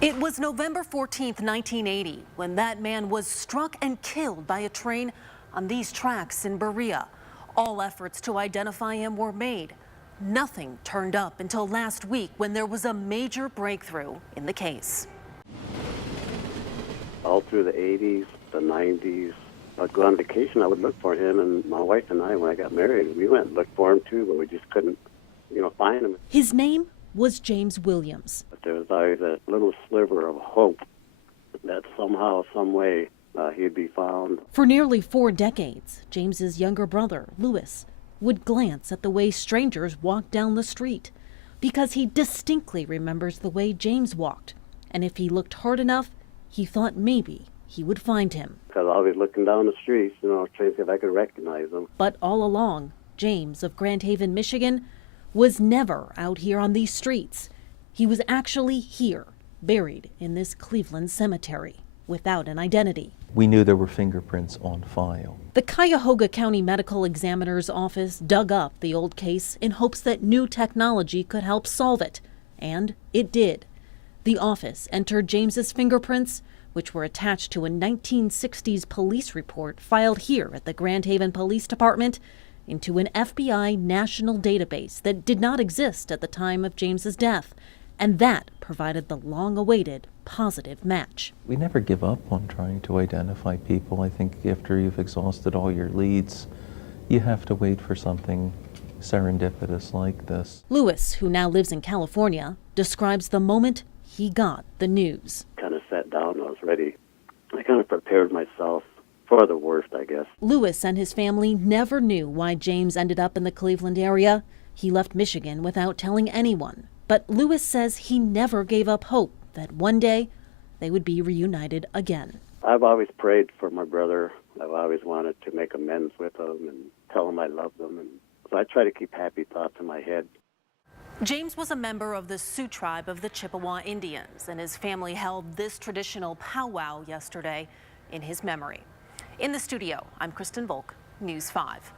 It was November 14th, 1980, when that man was struck and killed by a train on these tracks in Berea. All efforts to identify him were made. Nothing turned up until last week when there was a major breakthrough in the case. All through the 80s, the 90s, I'd go on vacation, I would look for him, and my wife and I, when I got married, we went and looked for him too, but we just couldn't, find him. His name was James Williams. But there was always a little sliver of hope that somehow, some way, he'd be found. For nearly 4 decades, James's younger brother, Louis, would glance at the way strangers walked down the street because he distinctly remembers the way James walked. And if he looked hard enough, he thought maybe he would find him. Because I was looking down the streets, trying to see if I could recognize him. But all along, James of Grand Haven, Michigan, was never out here on these streets. He was actually here, buried in this Cleveland cemetery, without an identity. We knew there were fingerprints on file. The Cuyahoga County Medical Examiner's Office dug up the old case in hopes that new technology could help solve it. And it did. The office entered James's fingerprints, which were attached to a 1960s police report filed here at the Grand Haven Police Department, into an FBI national database that did not exist at the time of James's death. And that provided the long-awaited positive match. We never give up on trying to identify people. I think after you've exhausted all your leads, you have to wait for something serendipitous like this. Louis, who now lives in California, describes the moment he got the news. Kind of sat down, I was ready. I kind of prepared myself for the worst, I guess. Louis and his family never knew why James ended up in the Cleveland area. He left Michigan without telling anyone. But Louis says he never gave up hope that one day they would be reunited again. I've always prayed for my brother. I've always wanted to make amends with him and tell him I love them. And so I try to keep happy thoughts in my head. James was a member of the Sioux tribe of the Chippewa Indians, and his family held this traditional powwow yesterday in his memory. In the studio, I'm Kristen Volk, News 5.